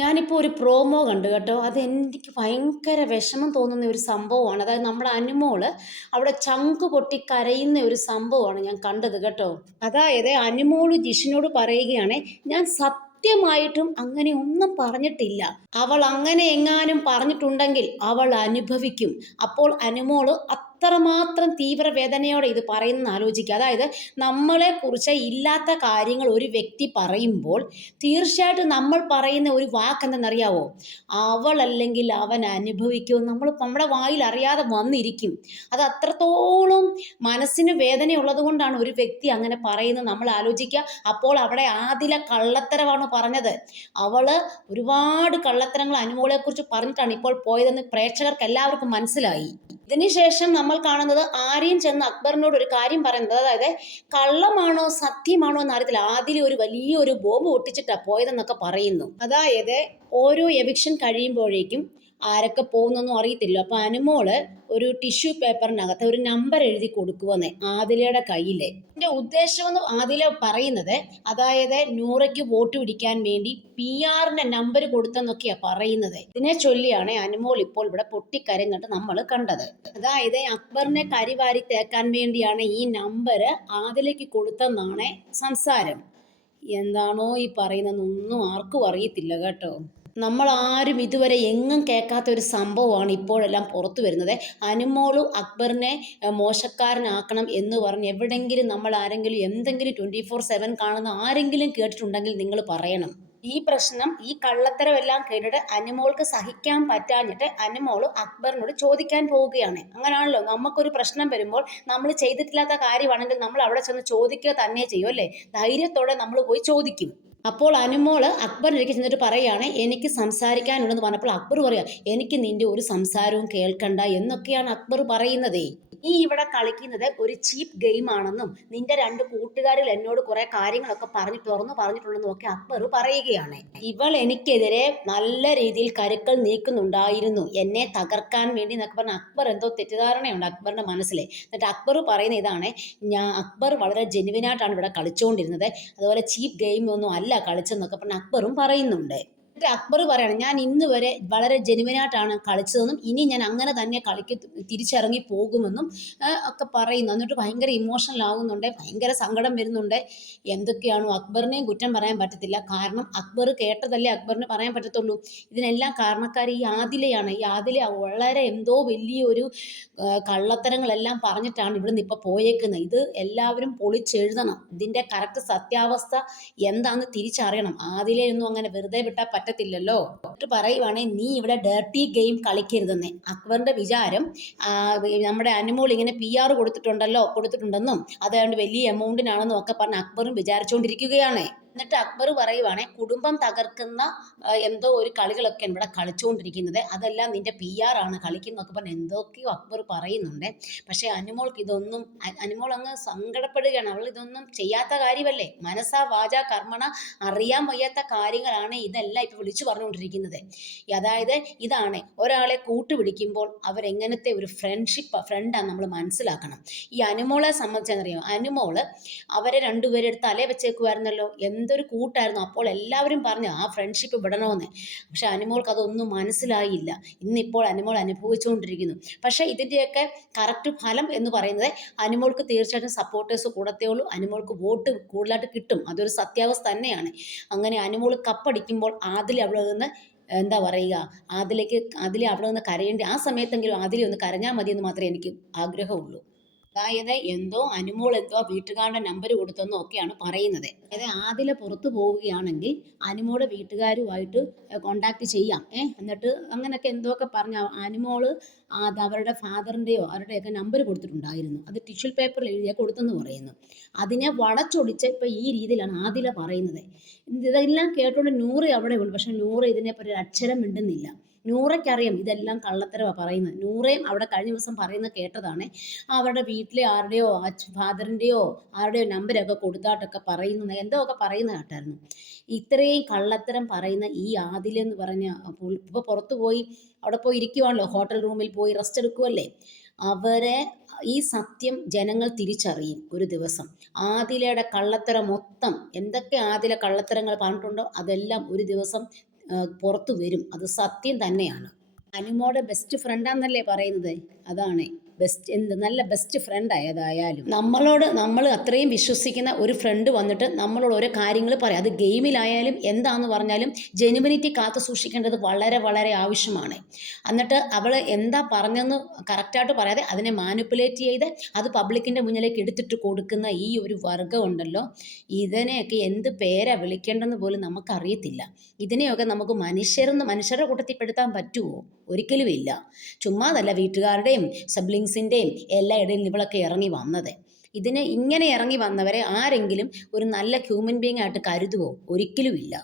ഞാനിപ്പോൾ ഒരു പ്രോമോ കണ്ടു കേട്ടോ. അത് എനിക്ക് ഭയങ്കര വിഷമം തോന്നുന്ന ഒരു സംഭവമാണ്. അതായത് നമ്മുടെ അനുമോൾ അവിടെ ചങ്ക് പൊട്ടി കരയുന്ന ഒരു സംഭവമാണ് ഞാൻ കണ്ടത് കേട്ടോ. അതായത് അനുമോൾ ജിഷിനോട് പറയുകയാണ് ഞാൻ സത്യമായിട്ടും അങ്ങനെ ഒന്നും പറഞ്ഞിട്ടില്ല. അവൾ അങ്ങനെ എങ്ങാനും പറഞ്ഞിട്ടുണ്ടെങ്കിൽ അവൾ അനുഭവിക്കും. അപ്പോൾ അനുമോൾ അത്രമാത്രം തീവ്രവേദനയോടെ ഇത് പറയുന്നത് ആലോചിക്കുക. അതായത് നമ്മളെ കുറിച്ച് ഇല്ലാത്ത കാര്യങ്ങൾ ഒരു വ്യക്തി പറയുമ്പോൾ തീർച്ചയായിട്ടും നമ്മൾ പറയുന്ന ഒരു വാക്ക് എന്തെന്നറിയാവോ? അവൾ അല്ലെങ്കിൽ അവൻ അനുഭവിക്കുമോ നമ്മൾ നമ്മുടെ വായിൽ അറിയാതെ വന്നിരിക്കും. അത് അത്രത്തോളം മനസ്സിന് വേദനയുള്ളത് കൊണ്ടാണ് ഒരു വ്യക്തി അങ്ങനെ പറയുന്നത് നമ്മൾ ആലോചിക്കുക. അപ്പോൾ അവിടെ ആദില കള്ളത്തരമാണ് പറഞ്ഞത്. അവൾ ഒരുപാട് കള്ളത്തരങ്ങൾ അനുമോളെക്കുറിച്ച് പറഞ്ഞിട്ടാണ് ഇപ്പോൾ പോയതെന്ന് പ്രേക്ഷകർക്ക് എല്ലാവർക്കും മനസ്സിലായി. ഇതിനുശേഷം നമ്മൾ കാണുന്നത് ആരെയും ചെന്ന് അക്ബറിനോട് ഒരു കാര്യം പറയുന്നത്. അതായത് കള്ളമാണോ സത്യമാണോ എന്ന് അറിയത്തില്ല. ആദ്യം ഒരു വലിയൊരു ബോംബ് പൊട്ടിച്ചിട്ടാ പോയതെന്നൊക്കെ പറയുന്നു. അതായത് ഓരോ എവിക്ഷൻ കഴിയുമ്പോഴേക്കും ആരൊക്കെ പോകുന്നൊന്നും അറിയത്തില്ല. അപ്പൊ അനുമോൾ ഒരു ടിഷ്യൂ പേപ്പറിനകത്ത് ഒരു നമ്പർ എഴുതി കൊടുക്കുവന്നേ ആദിലയുടെ കയ്യിൽ. എന്റെ ഉദ്ദേശമെന്ന് ആദില പറയുന്നത് അതായത് നൂറയ്ക്ക് വോട്ട് പിടിക്കാൻ വേണ്ടി പി ആറിന്റെ നമ്പർ കൊടുത്തെന്നൊക്കെയാ പറയുന്നത്. ഇതിനെ ചൊല്ലിയാണ് അനുമോൾ ഇപ്പോൾ ഇവിടെ പൊട്ടിക്കരഞ്ഞിട്ട് നമ്മൾ കണ്ടത്. അതായത് അക്ബറിനെ കരിവാരി തേക്കാൻ വേണ്ടിയാണ് ഈ നമ്പർ ആദിലയ്ക്ക് കൊടുത്തെന്നാണ് സംസാരം. എന്താണോ ഈ പറയുന്നതെന്നൊന്നും ആർക്കും അറിയത്തില്ല കേട്ടോ. നമ്മൾ ആരും ഇതുവരെ എങ്ങും കേൾക്കാത്ത ഒരു സംഭവമാണ് ഇപ്പോഴെല്ലാം പുറത്തു വരുന്നത്. അനുമോളു അക്ബറിനെ മോശക്കാരനാക്കണം എന്ന് പറഞ്ഞ് എവിടെങ്കിലും നമ്മൾ ആരെങ്കിലും എന്തെങ്കിലും ട്വന്റി ഫോർ സെവൻ കാണുന്ന ആരെങ്കിലും കേട്ടിട്ടുണ്ടെങ്കിൽ നിങ്ങൾ പറയണം. ഈ പ്രശ്നം ഈ കള്ളത്തരമെല്ലാം കേട്ടിട്ട് അനുമോൾക്ക് സഹിക്കാൻ പറ്റാഞ്ഞിട്ട് അനുമോൾ അക്ബറിനോട് ചോദിക്കാൻ പോവുകയാണ്. അങ്ങനാണല്ലോ നമുക്കൊരു പ്രശ്നം വരുമ്പോൾ നമ്മൾ ചെയ്തിട്ടില്ലാത്ത കാര്യമാണെങ്കിൽ നമ്മൾ അവിടെ ചെന്ന് ചോദിക്കുക തന്നെ ചെയ്യും അല്ലേ? ധൈര്യത്തോടെ നമ്മൾ പോയി ചോദിക്കും. അപ്പോൾ അനുമോൾ അക്ബറിലേക്ക് ചെന്നിട്ട് പറയുകയാണ് എനിക്ക് സംസാരിക്കാനുണ്ടെന്ന് പറഞ്ഞപ്പോൾ അക്ബർ പറയുക എനിക്ക് നിന്റെ ഒരു സംസാരവും കേൾക്കണ്ട എന്നൊക്കെയാണ് അക്ബർ പറയുന്നതേ. നീ ഇവിടെ കളിക്കുന്നത് ഒരു ചീപ്പ് ഗെയിം ആണെന്നും നിന്റെ രണ്ട് കൂട്ടുകാരിൽ എന്നോട് കുറെ കാര്യങ്ങളൊക്കെ പറഞ്ഞു തുറന്നു പറഞ്ഞിട്ടുണ്ടെന്നും ഒക്കെ അക്ബർ പറയുകയാണ്. ഇവൾ എനിക്കെതിരെ നല്ല രീതിയിൽ കരുക്കൾ നീക്കുന്നുണ്ടായിരുന്നു. എന്നെ തകർക്കാൻ വേണ്ടി എന്നൊക്കെ പറഞ്ഞ അക്ബർ എന്തോ തെറ്റിദ്ധാരണയുണ്ട് അക്ബറിന്റെ മനസ്സിലെ. എന്നിട്ട് അക്ബർ പറയുന്ന ഇതാണ് ഞാൻ അക്ബർ വളരെ ജെനുവിനായിട്ടാണ് ഇവിടെ കളിച്ചുകൊണ്ടിരുന്നത് അതുപോലെ ചീപ്പ് ഗെയിം ഒന്നും അല്ല കളിച്ചെന്നൊക്കെ പറഞ്ഞ് അക്ബറും പറയുന്നുണ്ട്. എന്നിട്ട് അക്ബർ പറയാണ് ഞാൻ ഇന്ന് വരെ വളരെ ജെനുവിനായിട്ടാണ് കളിച്ചതെന്നും ഇനി ഞാൻ അങ്ങനെ തന്നെ കളിക്ക് തിരിച്ചിറങ്ങി പോകുമെന്നും ഒക്കെ പറയുന്നു. എന്നിട്ട് ഭയങ്കര ഇമോഷണൽ ആകുന്നുണ്ട് ഭയങ്കര സങ്കടം വരുന്നുണ്ട്. എന്തൊക്കെയാണോ അക്ബറിനെയും കുറ്റം പറയാൻ പറ്റത്തില്ല. കാരണം അക്ബർ കേട്ടതല്ലേ അക്ബറിന് പറയാൻ പറ്റത്തുള്ളൂ. ഇതിനെല്ലാം കാരണക്കാർ ഈ ആദിലയാണ്. ഈ ആദില വളരെ എന്തോ വലിയൊരു കള്ളത്തരങ്ങളെല്ലാം പറഞ്ഞിട്ടാണ് ഇവിടുന്ന് ഇപ്പോൾ പോയേക്കുന്നത്. ഇത് എല്ലാവരും പൊളിച്ചെഴുതണം. ഇതിന്റെ കറക്റ്റ് സത്യാവസ്ഥ എന്താണെന്ന് തിരിച്ചറിയണം. ആദിലയൊന്നും അങ്ങനെ വെറുതെ വിട്ടാൽ പറ്റത്തില്ലല്ലോ. എന്നിട്ട് പറയുവാണെങ്കിൽ നീ ഇവിടെ ഡേർട്ടി ഗെയിം കളിക്കരുതെന്ന്. അക്ബറിന്റെ വിചാരം നമ്മുടെ അനുമോൾ ഇങ്ങനെ പി ആർ കൊടുത്തിട്ടുണ്ടല്ലോ കൊടുത്തിട്ടുണ്ടെന്നും അതുകൊണ്ട് വലിയ എമൗണ്ടിനാണെന്നും ഒക്കെ പറഞ്ഞ് അക്ബറും വിചാരിച്ചുകൊണ്ടിരിക്കുകയാണ് എന്നിട്ട് അക്ബർ പറയുവാണെ കുടുംബം തകർക്കുന്ന എന്തോ ഒരു കളികളൊക്കെ ഇവിടെ കളിച്ചുകൊണ്ടിരിക്കുന്നത് അതെല്ലാം നിന്റെ പി ആർ ആണ് കളിക്കുന്നൊക്കെ പറഞ്ഞ് എന്തൊക്കെയോ അക്ബർ പറയുന്നുണ്ട്. പക്ഷേ അനുമോൾക്ക് ഇതൊന്നും അനുമോൾ അങ്ങ് സങ്കടപ്പെടുകയാണ്. അവൾ ഇതൊന്നും ചെയ്യാത്ത കാര്യമല്ലേ? മനസ്സാ വാച കർമ്മണ അറിയാൻ വയ്യാത്ത കാര്യങ്ങളാണ് ഇതെല്ലാം ഇപ്പൊ വിളിച്ചു പറഞ്ഞുകൊണ്ടിരിക്കുന്നത്. അതായത് ഇതാണ് ഒരാളെ കൂട്ടുപിടിക്കുമ്പോൾ അവരെങ്ങനത്തെ ഒരു ഫ്രണ്ട്ഷിപ്പ് ഫ്രണ്ടാണ് നമ്മൾ മനസ്സിലാക്കണം. ഈ അനുമോളെ സംബന്ധിച്ചെന്നറിയാം അനുമോൾ അവരെ രണ്ടുപേരെടുത്ത് അലേ വെച്ചേക്കുമായിരുന്നല്ലോ എന്തൊരു കൂട്ടായിരുന്നു. അപ്പോൾ എല്ലാവരും പറഞ്ഞു ആ ഫ്രണ്ട്ഷിപ്പ് വിടണമെന്ന് പക്ഷെ അനുമോൾക്ക് അതൊന്നും മനസ്സിലായില്ല. ഇന്നിപ്പോൾ അനുമോൾ അനുഭവിച്ചുകൊണ്ടിരിക്കുന്നു. പക്ഷേ ഇതിന്റെയൊക്കെ കറക്റ്റ് ഫലം എന്ന് പറയുന്നത് അനുമോൾക്ക് തീർച്ചയായിട്ടും സപ്പോർട്ടേഴ്സ് കൂടത്തേ ഉള്ളൂ. അനുമോൾക്ക് വോട്ട് കൂടുതലായിട്ട് കിട്ടും. അതൊരു സത്യാവസ്ഥ തന്നെയാണ്. അങ്ങനെ അനുമോൾ കപ്പടിക്കുമ്പോൾ ആദിൽ അവിടെ നിന്ന് എന്താ പറയുക അതിലേക്ക് അതിലെ അവിടെ നിന്ന് കരയേണ്ടി ആ സമയത്തെങ്കിലും അതിലൊന്ന് കരഞ്ഞാൽ മതി എന്ന് മാത്രമേ എനിക്ക് ആഗ്രഹമുള്ളൂ. അതായത് എന്തോ അനുമോൾ എന്തോ വീട്ടുകാരുടെ നമ്പർ കൊടുത്തെന്നോ ഒക്കെയാണ് പറയുന്നത്. അതായത് ആദില പുറത്തു പോവുകയാണെങ്കിൽ അനുമോൾ വീട്ടുകാരുമായിട്ട് കോണ്ടാക്ട് ചെയ്യാം. ഏഹ് എന്നിട്ട് അങ്ങനെയൊക്കെ എന്തോക്കെ പറഞ്ഞ അനുമോൾ അത് അവരുടെ ഫാദറിന്റെയോ അവരുടെയൊക്കെ നമ്പർ കൊടുത്തിട്ടുണ്ടായിരുന്നു. അത് ടിഷ്യൂ പേപ്പറിൽ എഴുതിയ കൊടുത്തെന്ന് പറയുന്നു. അതിനെ വളച്ചൊടിച്ച് ഇപ്പം ഈ രീതിയിലാണ് ആദില പറയുന്നത്. ഇതെല്ലാം കേട്ടോണ്ട് നൂറ് അവിടെ ഉണ്ട്. പക്ഷെ നൂറ് ഇതിനെപ്പറ്റി ഒരു അക്ഷരം മിണ്ടുന്നില്ല. നൂറയ്ക്കറിയാം. ഇതെല്ലാം കള്ളത്തരമാണ് പറയുന്നത്. നൂറയും അവിടെ കഴിഞ്ഞ ദിവസം പറയുന്നത് കേട്ടതാണ്. അവരുടെ വീട്ടിലെ ആരുടെയോ ഫാദറിന്റെയോ ആരുടെയോ നമ്പരൊക്കെ കൊടുത്താട്ടൊക്കെ പറയുന്നത് എന്തോ ഒക്കെ പറയുന്ന കേട്ടായിരുന്നു. ഇത്രയും കള്ളത്തരം പറയുന്ന ഈ ആദിലെന്ന് പറഞ്ഞ ഇപ്പോൾ പുറത്തു പോയി അവിടെ പോയി ഇരിക്കുവാണല്ലോ ഹോട്ടൽ റൂമിൽ പോയി റെസ്റ്റ് എടുക്കുമല്ലേ അവരെ ഈ സത്യം ജനങ്ങൾ തിരിച്ചറിയും ഒരു ദിവസം. ആദിലയുടെ കള്ളത്തരം മൊത്തം എന്തൊക്കെ ആദില കള്ളത്തരങ്ങൾ പറഞ്ഞിട്ടുണ്ടോ അതെല്ലാം ഒരു ദിവസം പുറത്തു വരും. അത് സത്യം തന്നെയാണ്. അനുമോടെ ബെസ്റ്റ് ഫ്രണ്ടാന്നല്ലേ പറയുന്നത്? അതാണ്. ബെസ്റ്റ് എന്ത് നല്ല ബെസ്റ്റ് ഫ്രണ്ട് ആയതായാലും. നമ്മളോട് നമ്മൾ അത്രയും വിശ്വസിക്കുന്ന ഒരു ഫ്രണ്ട് വന്നിട്ട് നമ്മളോട് ഓരോ കാര്യങ്ങൾ പറയാം. അത് ഗെയിമിലായാലും എന്താന്ന് പറഞ്ഞാലും ജെനുവിനിറ്റി കാത്തു സൂക്ഷിക്കേണ്ടത് വളരെ വളരെ ആവശ്യമാണ്. എന്നിട്ട് അവൾ എന്താ പറഞ്ഞെന്ന് കറക്റ്റായിട്ട് പറയാതെ അതിനെ മാനിപ്പുലേറ്റ് ചെയ്ത് അത് പബ്ലിക്കിന്റെ മുന്നിലേക്ക് എടുത്തിട്ട് കൊടുക്കുന്ന ഈ ഒരു വർഗം ഉണ്ടല്ലോ. ഇതിനെയൊക്കെ എന്ത് പേരാ വിളിക്കേണ്ടെന്ന് പോലും നമുക്കറിയത്തില്ല. ഇതിനെയൊക്കെ നമുക്ക് മനുഷ്യരെന്ന് മനുഷ്യരുടെ കൂട്ടത്തിൽ പെടുത്താൻ പറ്റുമോ ഒരിക്കലും ഇല്ല ചുമ്മാതല്ല വീട്ടുകാരുടെയും സബ്ലിങ്സിന്റെയും എല്ലാ ഇടയിൽ ഇവളൊക്കെ ഇറങ്ങി വന്നത്. ഇതിന് ഇങ്ങനെ ഇറങ്ങി വന്നവരെ ആരെങ്കിലും ഒരു നല്ല ഹ്യൂമൻ ബീങ് ആയിട്ട് കരുതുവോ? ഒരിക്കലും ഇല്ല